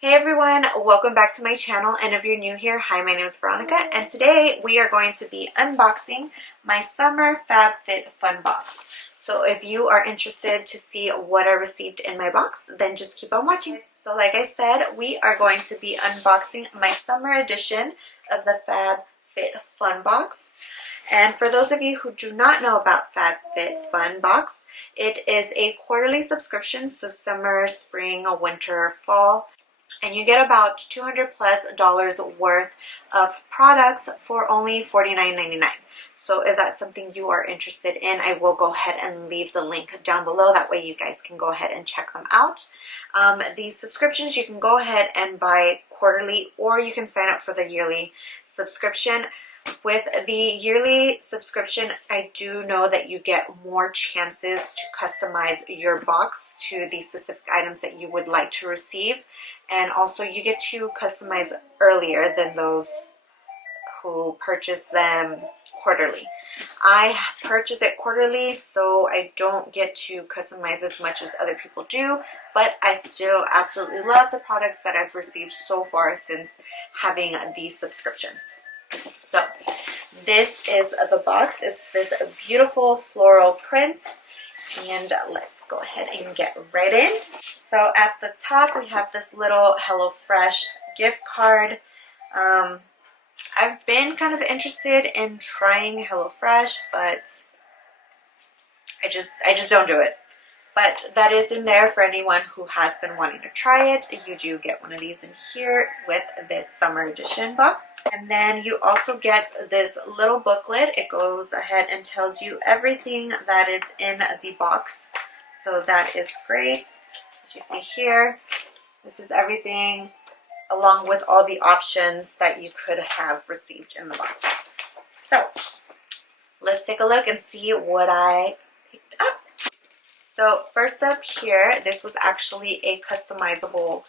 Hey everyone, welcome back to my channel, and if you're new here, hi, my name is Veronica, and today we are going to be unboxing my summer FabFitFun box. So if you are interested to see what I received in my box, then just keep on watching. So like I said, we are going to be unboxing my summer edition of the FabFitFun box. And for those of you who do not know about FabFitFun box, it is a quarterly subscription, so summer, spring, winter, fall. And you get about $200+ worth of products for only $49.99. So if that's something you are interested in, I will go ahead and leave the link down below. That way you guys can go ahead and check them out. These subscriptions you can go ahead and buy quarterly, or you can sign up for the yearly subscription. With the yearly subscription, I do know that you get more chances to customize your box to the specific items that you would like to receive. And also you get to customize earlier than those who purchase them quarterly. I purchase it quarterly, so I don't get to customize as much as other people do, but I still absolutely love the products that I've received so far since having the subscription. So this is the box. It's this beautiful floral print, and let's go ahead and get right in. So at the top we have this little HelloFresh gift card. I've been kind of interested in trying HelloFresh, but I just don't do it. But that is in there for anyone who has been wanting to try it. You do get one of these in here with this summer edition box. And then you also get this little booklet. It goes ahead and tells you everything that is in the box. So that is great. As you see here, this is everything along with all the options that you could have received in the box. So let's take a look and see what I picked up. So first up here, this was actually a customizable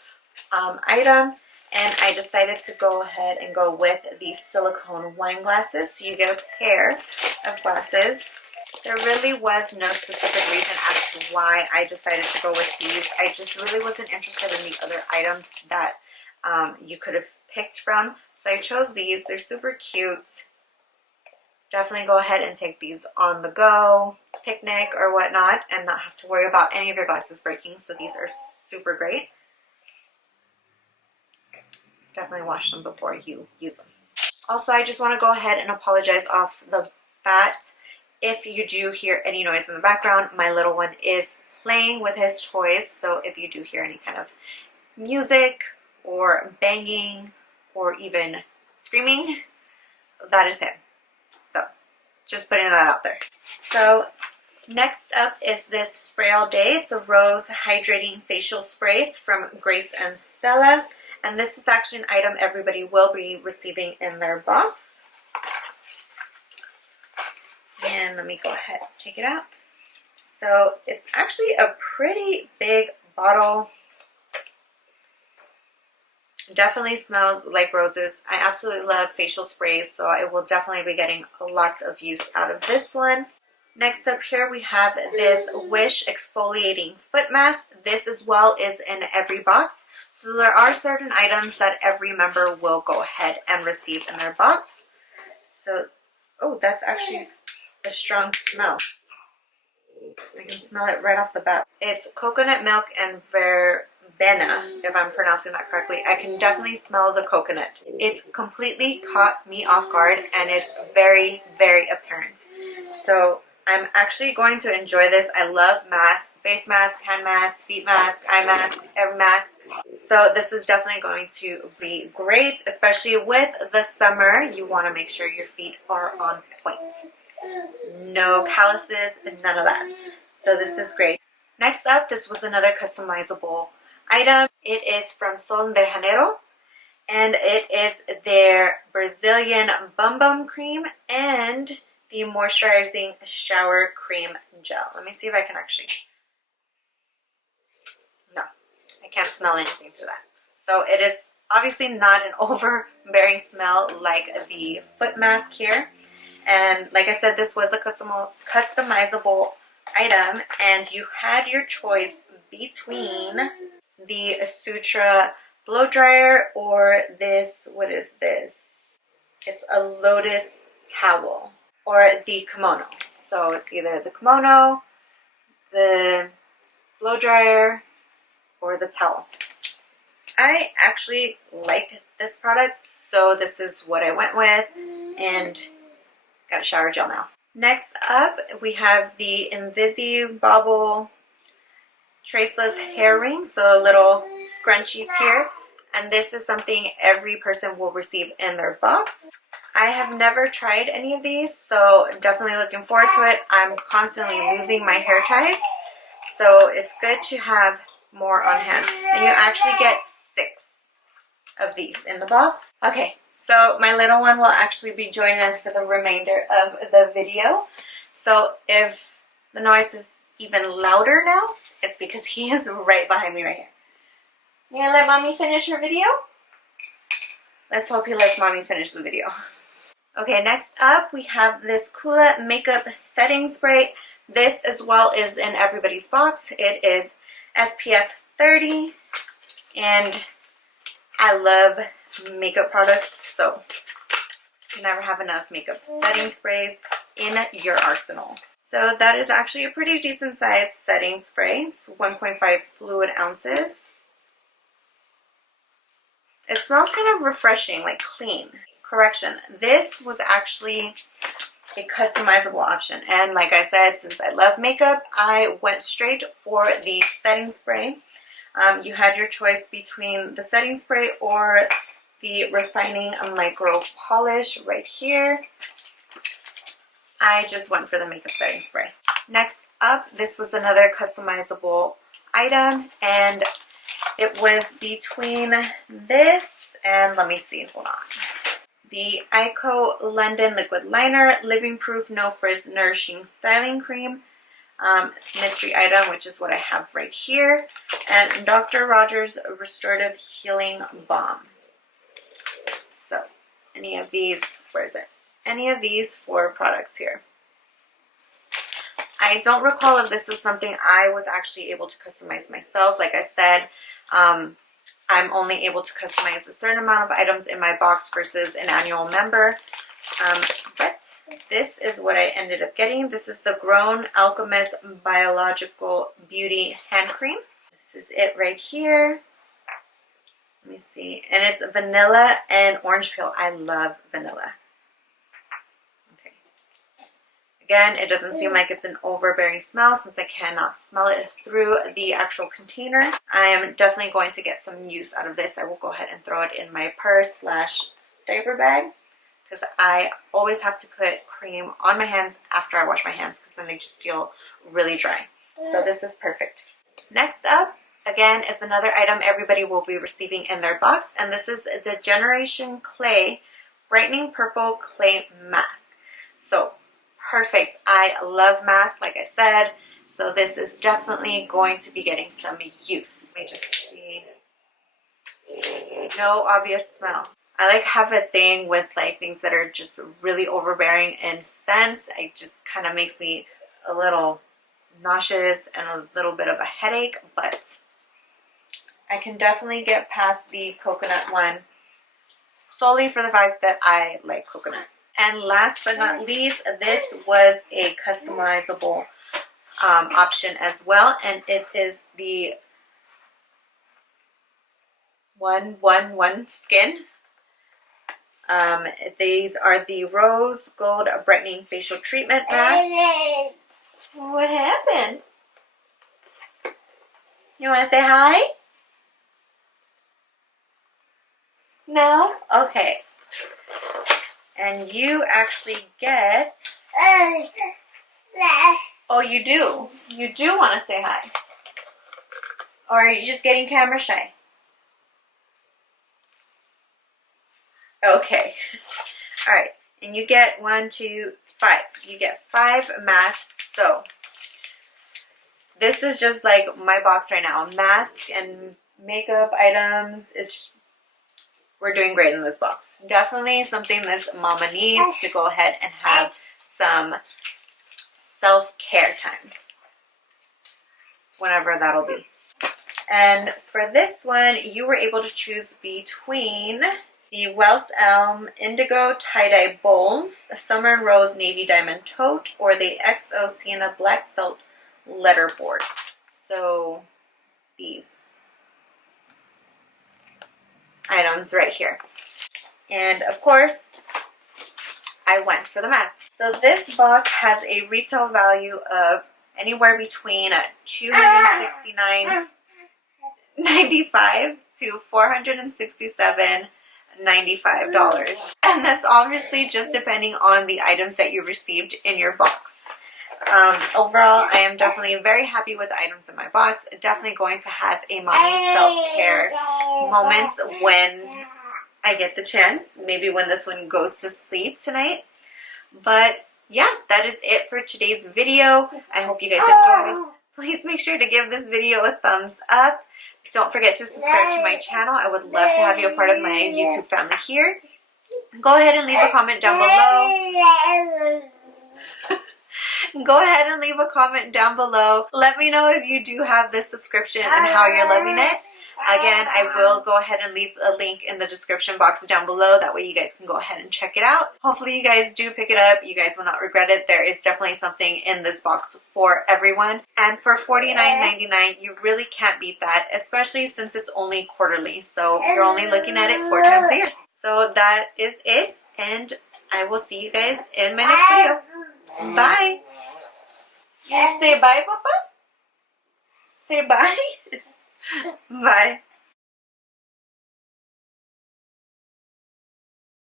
item, and I decided to go ahead and go with the silicone wine glasses. So you get a pair of glasses. There really was no specific reason as to why I decided to go with these. I just really wasn't interested in the other items that you could have picked from. So I chose these. They're super cute. Definitely go ahead and take these on the go, picnic or whatnot, and not have to worry about any of your glasses breaking. So these are super great. Definitely wash them before you use them. Also, I just want to go ahead and apologize off the bat if you do hear any noise in the background. My little one is playing with his toys, so if you do hear any kind of music or banging or even screaming, that is him. So just putting that out there. So next up is this Spray All Day. It's a rose hydrating facial spray. It's from Grace and Stella, and this is actually an item everybody will be receiving in their box. And let me go ahead and take it out. So it's actually a pretty big bottle. Definitely smells like roses. I absolutely love facial sprays, so I will definitely be getting lots of use out of this one. Next up here we have this Wish exfoliating foot mask. This as well is in every box. So there are certain items that every member will go ahead and receive in their box. So, oh, that's actually a strong smell. I can smell it right off the bat. It's coconut milk and verbena, if I'm pronouncing that correctly. I can definitely smell the coconut. It's completely caught me off guard, and it's very, very apparent. So I'm actually going to enjoy this. I love masks, face mask, hand mask, feet mask, eye mask, every mask. So this is definitely going to be great, especially with the summer. You want to make sure your feet are on point. No calluses, none of that. So this is great. Next up, this was another customizable item. It is from Sol de Janeiro, and it is their Brazilian Bum Bum Cream and the Moisturizing Shower Cream Gel. Let me see if I can actually... No, I can't smell anything through that. So it is obviously not an overbearing smell like the foot mask here. And like I said, this was a customizable item, and you had your choice between the Sutra blow dryer or this, what is this? It's a lotus towel or the kimono. So it's either the kimono, the blow dryer, or the towel. I actually like this product, so this is what I went with, and got a shower gel now. Next up, we have the Invisibobble Traceless Hair Ring, so little scrunchies here, and this is something every person will receive in their box. I have never tried any of these, so definitely looking forward to it. I'm constantly losing my hair ties, so it's good to have more on hand. And you actually get 6 of these in the box. Okay, so my little one will actually be joining us for the remainder of the video. So if the noise is even louder now, it's because he is right behind me right here. You gonna let mommy finish her video? Let's hope he lets mommy finish the video. Okay, next up we have this Kula Makeup Setting Spray. This as well is in everybody's box. It is SPF 30, and I love makeup products, so you never have enough makeup setting sprays in your arsenal. So that is actually a pretty decent sized setting spray. It's 1.5 fluid ounces. It smells kind of refreshing, like clean. Correction, this was actually a customizable option, and like I said, since I love makeup, I went straight for the setting spray. You had your choice between the setting spray or the refining micro polish right here. I just went for the makeup setting spray. Next up, this was another customizable item, and it was between this and, let me see, hold on. The Ico London Liquid Liner Living Proof No Frizz Nourishing Styling Cream. Mystery item, which is what I have right here, and Dr. Rogers Restorative Healing Balm. So, any of these, where is it? Any of these 4 products here. I don't recall if this was something I was actually able to customize myself. Like I said, I'm only able to customize a certain amount of items in my box versus an annual member. But this is what I ended up getting. This is the Grown Alchemist Biological Beauty Hand Cream. This is it right here. Let me see. And it's vanilla and orange peel. I love vanilla. Okay. Again, it doesn't seem like it's an overbearing smell since I cannot smell it through the actual container. I am definitely going to get some use out of this. I will go ahead and throw it in my purse / diaper bag, because I always have to put cream on my hands after I wash my hands, because then they just feel really dry. So this is perfect. Next up, again, is another item everybody will be receiving in their box, and this is the Generation Clay Brightening Purple Clay Mask. So perfect. I love masks, like I said, so this is definitely going to be getting some use. Let me just see. No obvious smell. I like have a thing with like things that are just really overbearing in scents. It just kind of makes me a little nauseous and a little bit of a headache, but I can definitely get past the coconut one solely for the fact that I like coconut. And last but not least, this was a customizable option as well, and it is the 111 Skin. These are the Rose Gold Brightening Facial Treatment Mask. What happened? You want to say hi? No? Okay. And you actually get... Oh, you do? You do want to say hi? Or are you just getting camera shy? Okay. All right. And you get 1, 2, 5. You get 5 masks. So this is just like my box right now. Masks and makeup items is... We're doing great in this box. Definitely something that mama needs to go ahead and have some self-care time. Whenever that'll be. And for this one, you were able to choose between the Wells Elm Indigo Tie-Dye Bowls, the Summer and Rose Navy Diamond Tote, or the XO Sienna Black Felt Letterboard. So these items right here. And of course, I went for the mask. So this box has a retail value of anywhere between $269.95 to $467.95. And that's obviously just depending on the items that you received in your box. Overall, I am definitely very happy with the items in my box. Definitely going to have a mommy self-care moments when I get the chance. Maybe when this one goes to sleep tonight. But yeah, that is it for today's video. I hope you guys enjoyed. Please make sure to give this video a thumbs up. Don't forget to subscribe to my channel. I would love to have you a part of my YouTube family here. Go ahead and leave a comment down below. Go ahead and leave a comment down below. Let me know if you do have this subscription and how you're loving it. Again, I will go ahead and leave a link in the description box down below. That way you guys can go ahead and check it out. Hopefully you guys do pick it up. You guys will not regret it. There is definitely something in this box for everyone. And for $49.99, you really can't beat that, especially since it's only quarterly. So you're only looking at it 4 times a year. So that is it. And I will see you guys in my next video. Bye. You say bye, Papa? Say bye. Bye.